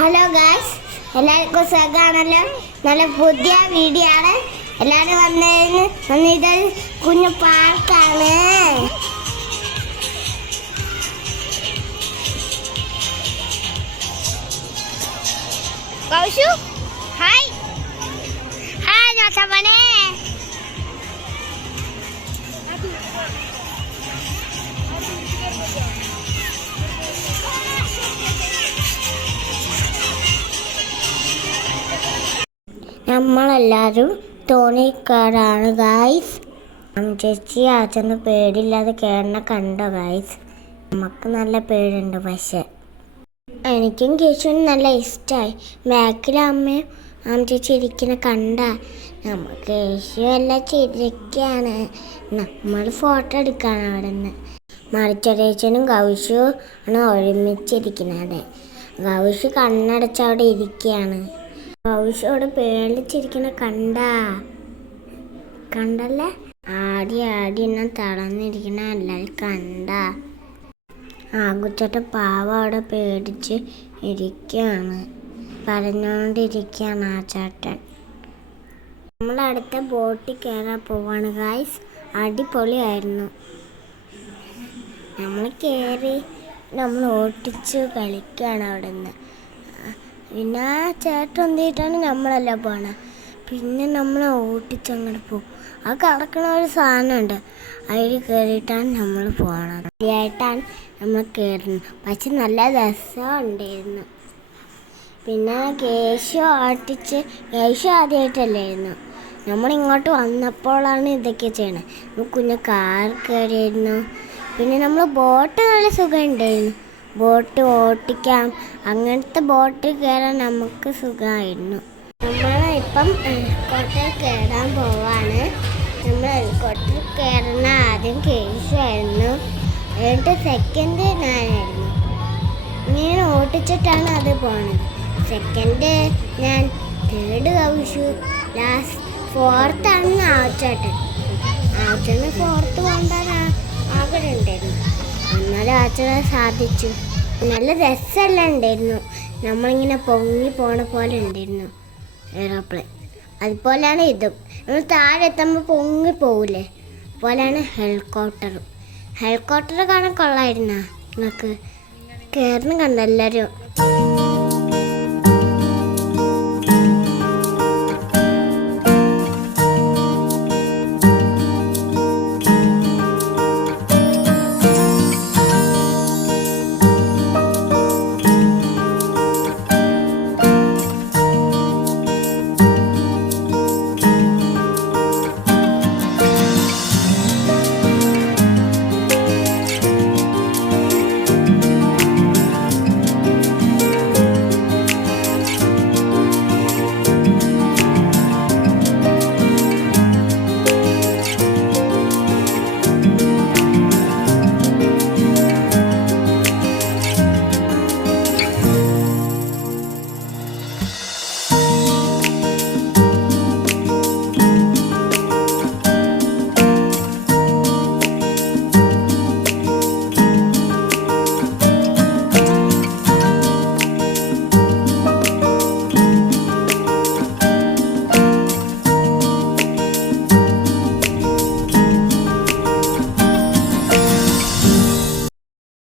Hello guys, എല്ലാവർക്കും സുഖമാണല്ലോ. നല്ല പുതിയ വീഡിയോ ആണ്. എല്ലാവരും വന്നതിന് ഇത് കുഞ്ഞു പാർക്കാണ്. കൗശു ഹായ് ഹായ് നോച്ചമ്മനെ. നമ്മളെല്ലാവരും തോണിക്കാരാണ് ഗായ്സ്. ചേച്ചി അച്ഛന് പേടിയില്ലാതെ കയറുന്ന കണ്ടോ ഗായ്സ്? നമുക്ക് നല്ല പേടിയുണ്ട്, പക്ഷെ എനിക്കും കേശുവിനും നല്ല ഇഷ്ടമായി. ബാക്കിൽ അമ്മയും ചേച്ചി ഇരിക്കുന്ന കണ്ട നമ്മൾ കേശു എല്ലാം ചിരിക്കുകയാണ്. നമ്മൾ ഫോട്ടോ എടുക്കുകയാണ് അവിടെ നിന്ന്. മറിച്ചേച്ചനും കൗശു ആണ് ഒരുമിച്ചിരിക്കുന്നത്. കൗശു കണ്ണടച്ച് അവിടെ ഇരിക്കുകയാണ്. കൗശോട് പേടിച്ചിരിക്കണ കണ്ടല്ലേ? ആടി എന്നെ തളർന്നിരിക്കണ എല്ലാവരും കണ്ട. ആകുച്ചേട്ടൻ പാവം അവിടെ പേടിച്ച് ഇരിക്കുകയാണ്, പറഞ്ഞുകൊണ്ടിരിക്കുകയാണ് ആ ചേട്ടൻ. നമ്മളടുത്ത ബോട്ടിൽ കയറാൻ പോവാണ് ഗായ്സ്. അടിപൊളിയായിരുന്നു. നമ്മൾ കയറി നമ്മൾ ഓട്ടിച്ച് കളിക്കുകയാണ് അവിടെ നിന്ന്. പിന്നെ ആ ചേട്ടൻ എന്തിട്ടാണ് നമ്മളെല്ലാം പോകണം. പിന്നെ നമ്മൾ ഓട്ടിച്ചങ്ങോട്ട് പോകും. ആ കിടക്കണ ഒരു സാധനമുണ്ട്, അതിൽ കയറിയിട്ടാണ് നമ്മൾ പോകണം. ആയിട്ടാണ് നമ്മൾ കയറുന്നത്. പക്ഷെ നല്ല രസമുണ്ടായിരുന്നു. പിന്നെ കേശു ആദ്യമായിട്ടല്ലായിരുന്നു. നമ്മളിങ്ങോട്ട് വന്നപ്പോഴാണ് ഇതൊക്കെ ചെയ്യണത്. കുഞ്ഞു കാർ കയറിയിരുന്നു. പിന്നെ നമ്മൾ ബോട്ട് നല്ല സുഖമുണ്ടായിരുന്നു. ബോട്ട് ഓട്ടിക്കാം, അങ്ങനത്തെ ബോട്ടിൽ കയറാൻ നമുക്ക് സുഖമായിരുന്നു. നമ്മളിപ്പം ഹെലികോപ്റ്റർ കയറാൻ പോവാണ്. നമ്മൾ ഹെലികോപ്റ്റർ കയറുന്ന ആദ്യം കേശുവായിരുന്നു, എന്നിട്ട് സെക്കൻഡ് ഞാനായിരുന്നു. ഇങ്ങനെ ഓട്ടിച്ചിട്ടാണ് അത് പോണത്. സെക്കൻഡ് ഞാൻ, തേർഡ് കൗശു, ലാസ്റ്റ് ഫോർത്താണ് ആച്ചേട്ടൻ. ആച്ചന് ഫോർത്ത് കൊണ്ടാൻ ആഗ്രഹം ഉണ്ടായിരുന്നു. എന്നാലും ആച്ചനെ സാധിച്ചു. നല്ല രസമെല്ലാം ഉണ്ടായിരുന്നു. നമ്മളിങ്ങനെ പൊങ്ങി പോണ പോലെ ഉണ്ടായിരുന്നു എയ്റോപ്ലെയിൻ. അതുപോലെയാണ് ഇതും. നമ്മൾ താഴെ എത്തുമ്പോൾ പൊങ്ങി പോവില്ലേ, അതുപോലെയാണ് ഹെലികോപ്റ്ററും. ഹെലികോപ്റ്റർ കാണാൻ കൊള്ളായിരുന്നാ നിങ്ങൾക്ക്? കയറുന്ന കണ്ട എല്ലാവരും.